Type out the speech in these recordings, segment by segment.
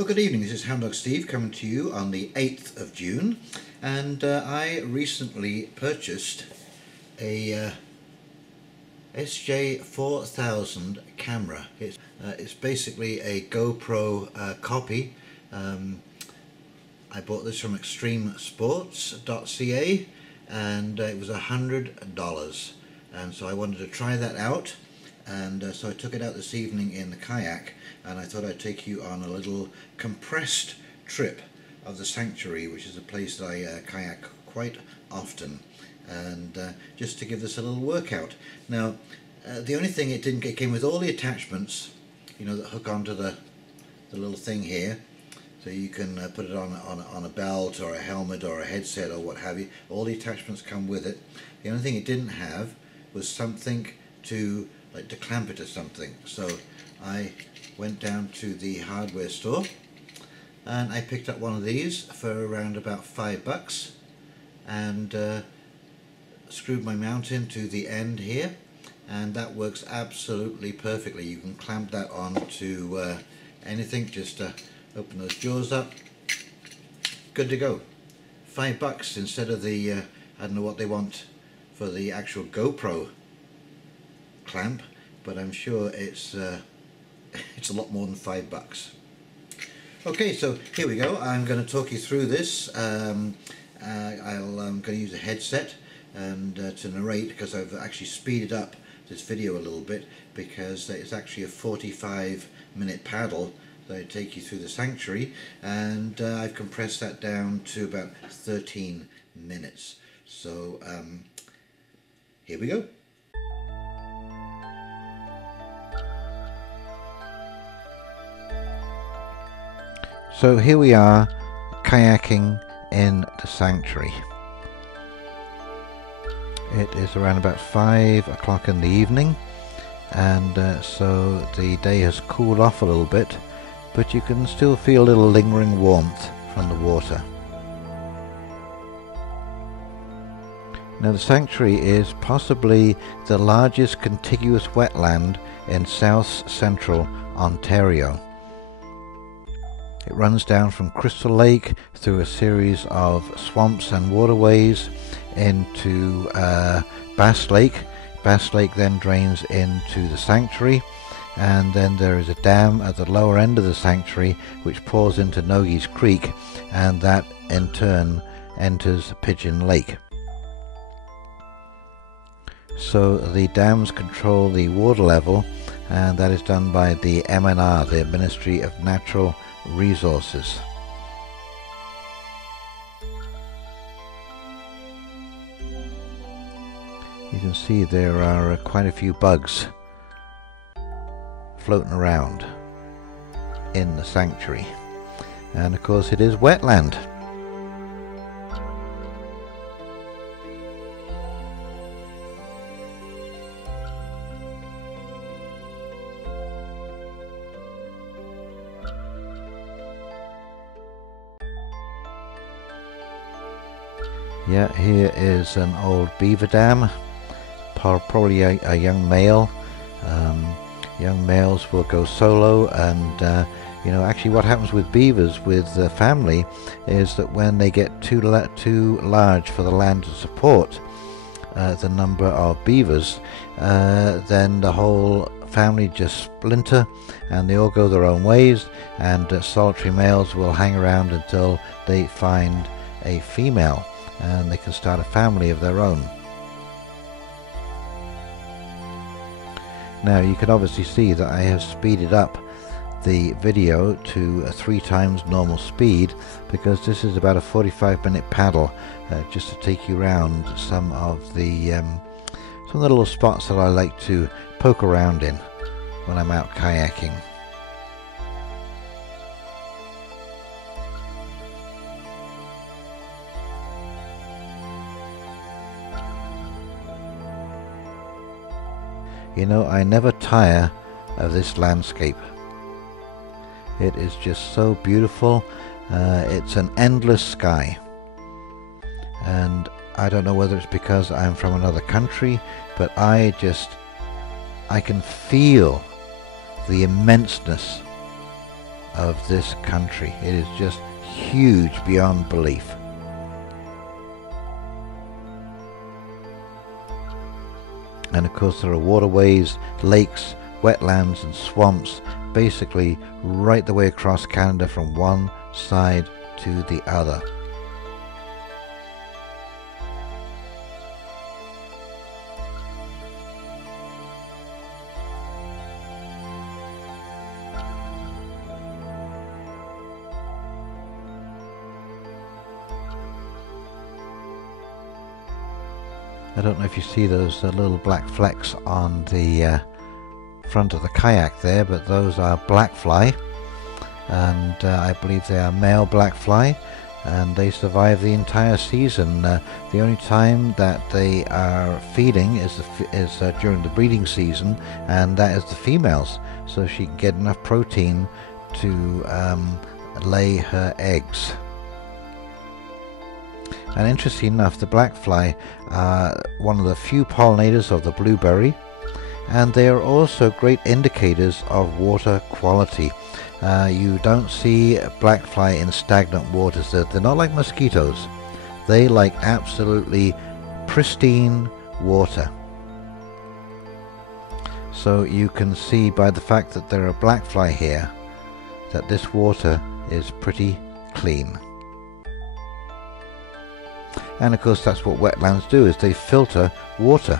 Well, good evening. This is Hound Dog Steve coming to you on the 8th of June, and I recently purchased a SJ4000 camera. It's basically a GoPro copy. I bought this from Extremesports.ca, and it was $100, and so I wanted to try that out, and so I took it out this evening in the Kayak, and I thought I'd take you on a little compressed trip of the sanctuary, which is a place that I kayak quite often, and just to give this a little workout. Now, the only thing it came with all the attachments, you know, that hook onto the little thing here, so you can put it on a belt or a helmet or a headset or what have you. All the attachments come with it. The only thing it didn't have was something to clamp it to something. So I went down to the hardware store and I picked up one of these for around about $5 and screwed my mount into the end here, and that works absolutely perfectly. You can clamp that onto anything. Just open those jaws up, good to go. $5 instead of the I don't know what they want for the actual GoPro clamp, but I'm sure it's a lot more than $5. Okay, so here we go. I'm going to talk you through this. I'm going to use a headset and to narrate, because I've actually speeded up this video a little bit, because it's actually a 45-minute paddle that I take you through the sanctuary, and I've compressed that down to about 13 minutes. So here we go. So here we are, kayaking in the sanctuary. It is around about 5 o'clock in the evening, and so the day has cooled off a little bit, but you can still feel a little lingering warmth from the water. Now, the sanctuary is possibly the largest contiguous wetland in south central Ontario. It runs down from Crystal Lake through a series of swamps and waterways into Bass Lake. Bass Lake then drains into the sanctuary, and then there is a dam at the lower end of the sanctuary which pours into Nogie's Creek, and that in turn enters Pigeon Lake. So the dams control the water level, and that is done by the MNR, the Ministry of Natural Resources. You can see there are quite a few bugs floating around in the sanctuary, and of course it is wetland. Yeah, here is an old beaver dam, probably a young male. Young males will go solo, and you know, actually what happens with beavers with the family is that when they get too large for the land to support the number of beavers, then the whole family just splinter and they all go their own ways, and solitary males will hang around until they find a female and they can start a family of their own. Now, you can obviously see that I have speeded up the video to 3 times normal speed, because this is about a 45-minute paddle, just to take you around some of the little spots that I like to poke around in when I'm out kayaking. You know, I never tire of this landscape. It is just so beautiful. It's an endless sky, and I don't know whether it's because I'm from another country, but I can feel the immenseness of this country. It is just huge beyond belief. And of course there are waterways, lakes, wetlands and swamps basically right the way across Canada from one side to the other. I don't know if you see those little black flecks on the front of the kayak there, but those are black fly, and I believe they are male black fly, and they survive the entire season. The only time that they are feeding is during the breeding season, and that is the females, so she can get enough protein to lay her eggs. And interesting enough, the black fly are one of the few pollinators of the blueberry, and they are also great indicators of water quality. You don't see black fly in stagnant waters. They're not like mosquitoes. They like absolutely pristine water. So you can see by the fact that there are black fly here that this water is pretty clean. And of course that's what wetlands do, is they filter water.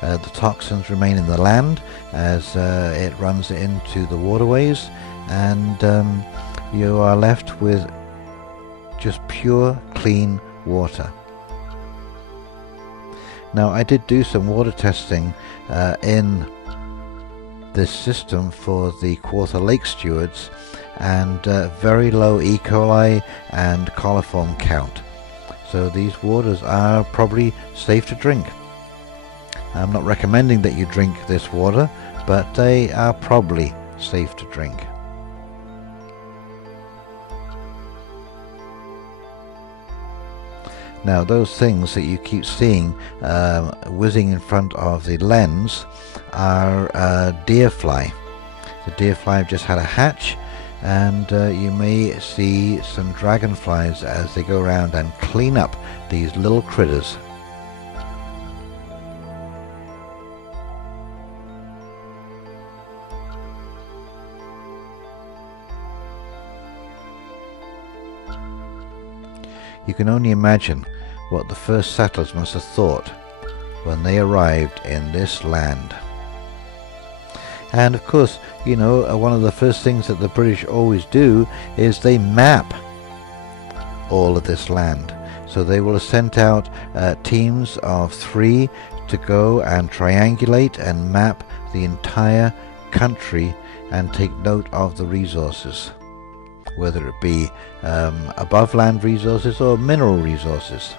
The toxins remain in the land as it runs into the waterways, and you are left with just pure clean water. Now I did do some water testing in this system for the Kawartha Lake stewards, and very low E. coli and coliform count. So these waters are probably safe to drink. I'm not recommending that you drink this water, but they are probably safe to drink. Now those things that you keep seeing whizzing in front of the lens are deer fly. The deer fly have just had a hatch, and you may see some dragonflies as they go around and clean up these little critters. You can only imagine what the first settlers must have thought when they arrived in this land. And of course, you know, one of the first things that the British always do is they map all of this land. So they will have sent out teams of 3 to go and triangulate and map the entire country and take note of the resources, whether it be above land resources or mineral resources.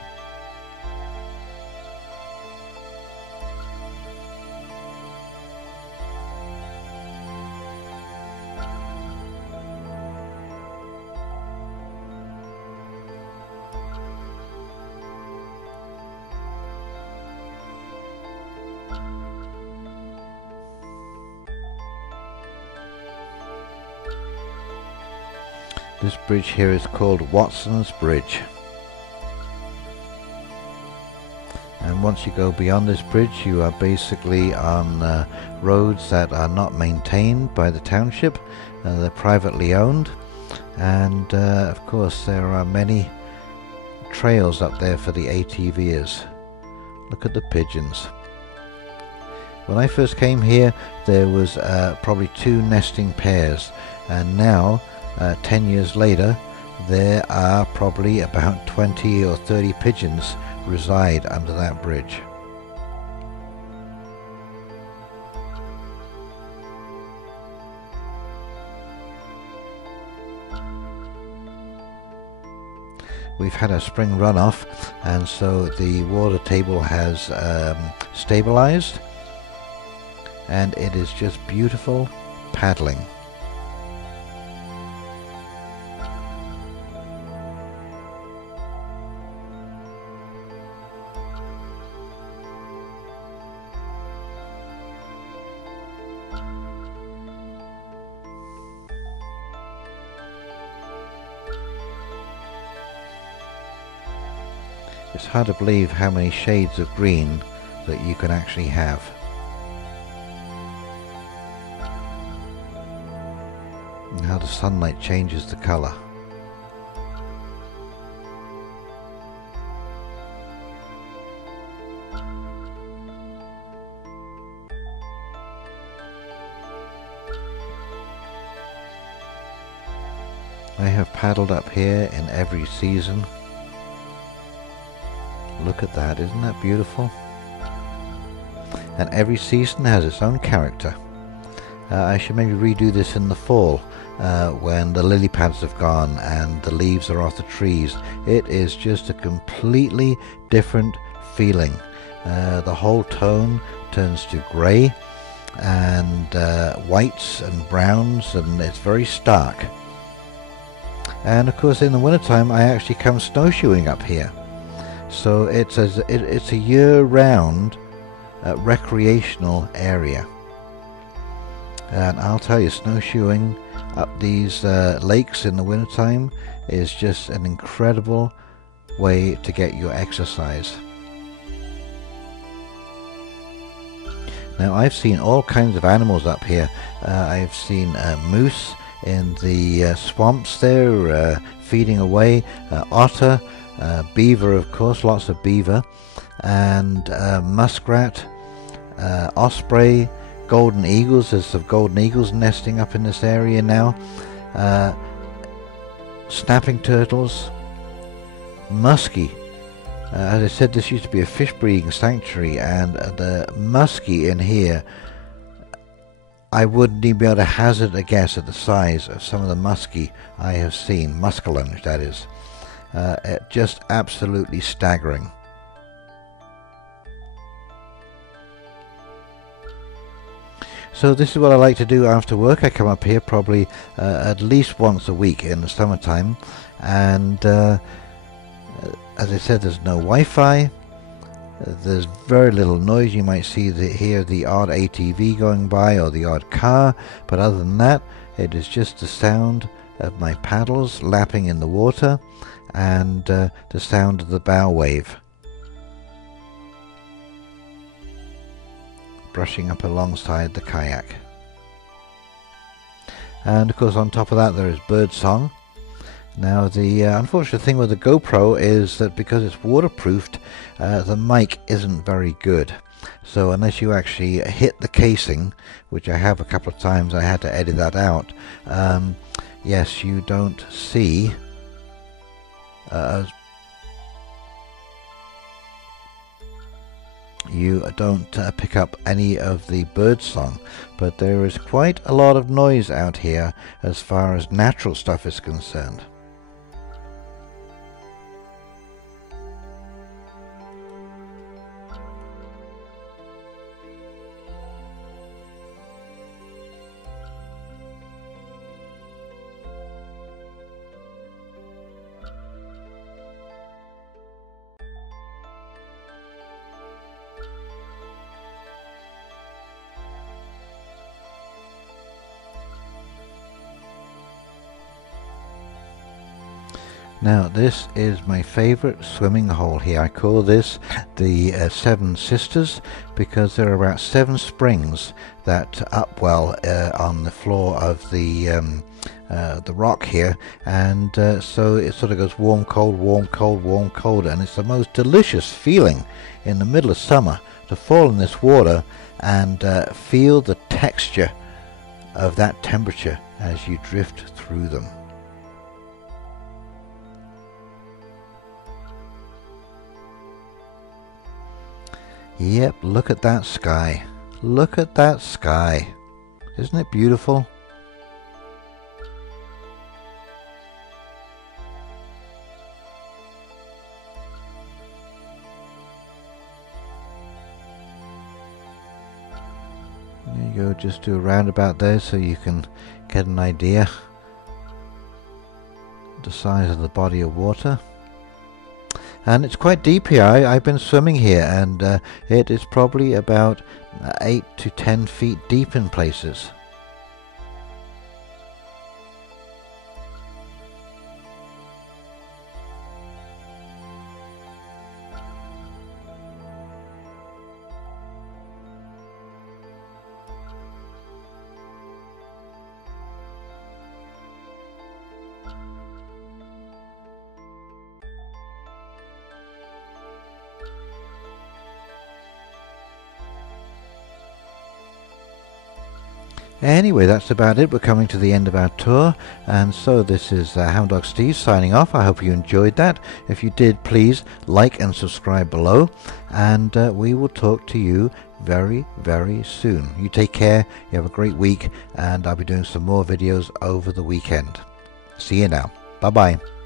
This bridge here is called Watson's Bridge. And once you go beyond this bridge, you are basically on roads that are not maintained by the township. They're privately owned. And of course there are many trails up there for the ATVers. Look at the pigeons. When I first came here, there was probably 2 nesting pairs, and now 10 years later there are probably about 20 or 30 pigeons reside under that bridge. We've had a spring runoff, and so the water table has stabilized, and it is just beautiful paddling. It's hard to believe how many shades of green that you can actually have. And how the sunlight changes the colour. I have paddled up here in every season. Look at that, isn't that beautiful? And every season has its own character. I should maybe redo this in the fall when the lily pads have gone and the leaves are off the trees. It is just a completely different feeling. The whole tone turns to grey and whites and browns, and it's very stark. And of course in the wintertime I actually come snowshoeing up here. So it's a year-round recreational area. And I'll tell you, snowshoeing up these lakes in the wintertime is just an incredible way to get your exercise. Now I've seen all kinds of animals up here. I've seen moose in the swamps there, feeding away, otter, beaver, of course, lots of beaver, and muskrat, osprey, golden eagles. There's some golden eagles nesting up in this area now, snapping turtles, muskie. As I said, this used to be a fish breeding sanctuary, and the muskie in here, I wouldn't even be able to hazard a guess at the size of some of the muskie I have seen, muskellunge that is. Just absolutely staggering. So this is what I like to do after work. I come up here probably at least once a week in the summertime, and as I said, there's no Wi-Fi. There's very little noise. You might hear the odd ATV going by or the odd car, but other than that, it is just the sound of my paddles lapping in the water and the sound of the bow wave brushing up alongside the kayak. And of course on top of that there is bird song. Now the unfortunate thing with the GoPro is that because it's waterproofed, the mic isn't very good. So unless you actually hit the casing, which I have a couple of times, I had to edit that out. Yes, you don't see you don't pick up any of the bird song, but there is quite a lot of noise out here as far as natural stuff is concerned. Now this is my favorite swimming hole here. I call this the Seven Sisters because there are about 7 springs that upwell on the floor of the rock here, and so it sort of goes warm, cold, warm, cold, warm, cold, and it's the most delicious feeling in the middle of summer to fall in this water and feel the texture of that temperature as you drift through them. Yep, look at that sky. Look at that sky. Isn't it beautiful? There you go, just do a roundabout there so you can get an idea of the size of the body of water. And it's quite deep here. I've been swimming here, and it is probably about 8 to 10 feet deep in places. Anyway, that's about it. We're coming to the end of our tour, and so this is Hound Dog Steve signing off. I hope you enjoyed that. If you did, please like and subscribe below, and we will talk to you very, very soon. You take care, you have a great week, and I'll be doing some more videos over the weekend. See you now. Bye-bye.